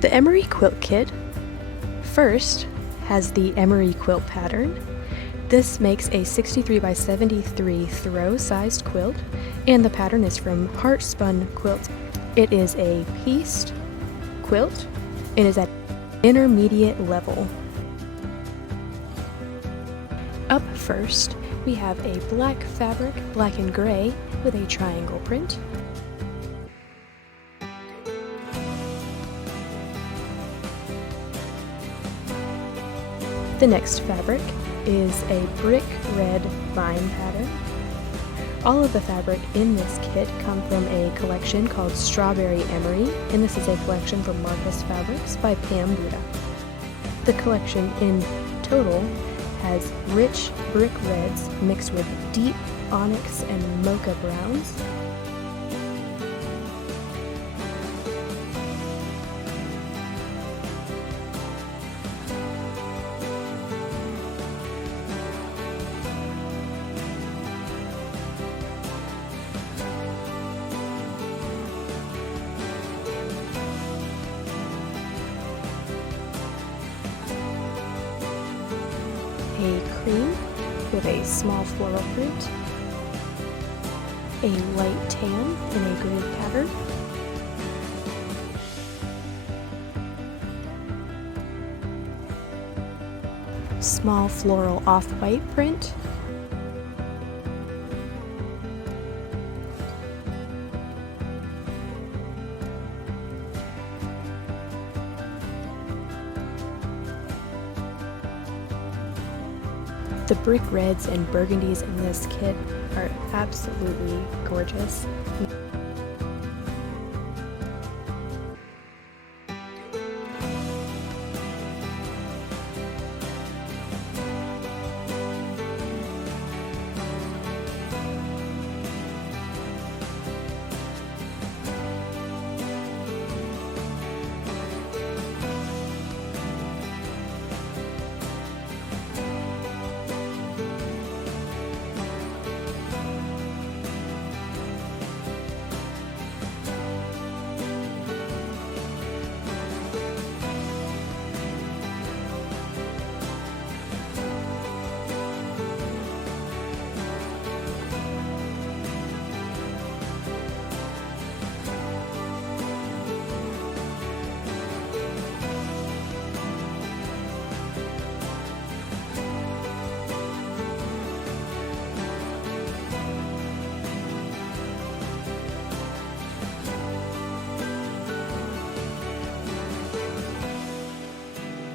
The Emery quilt kit first has the Emery quilt pattern. This makes a 63 by 73 throw-sized quilt, and the pattern is from Heartspun Quilts. It is a pieced quilt and is at intermediate level. Up first, we have a black fabric, black and gray, with a triangle print. The next fabric is a brick red vine pattern. All of the fabric in this kit come from a collection called Strawberry Emery, and this is a collection from Marcus Fabrics by Pam Buda. The collection in total has rich brick reds mixed with deep onyx and mocha browns. A cream with a small floral print, a light tan in a groove pattern, small floral off-white print, the brick reds and burgundies in this kit are absolutely gorgeous.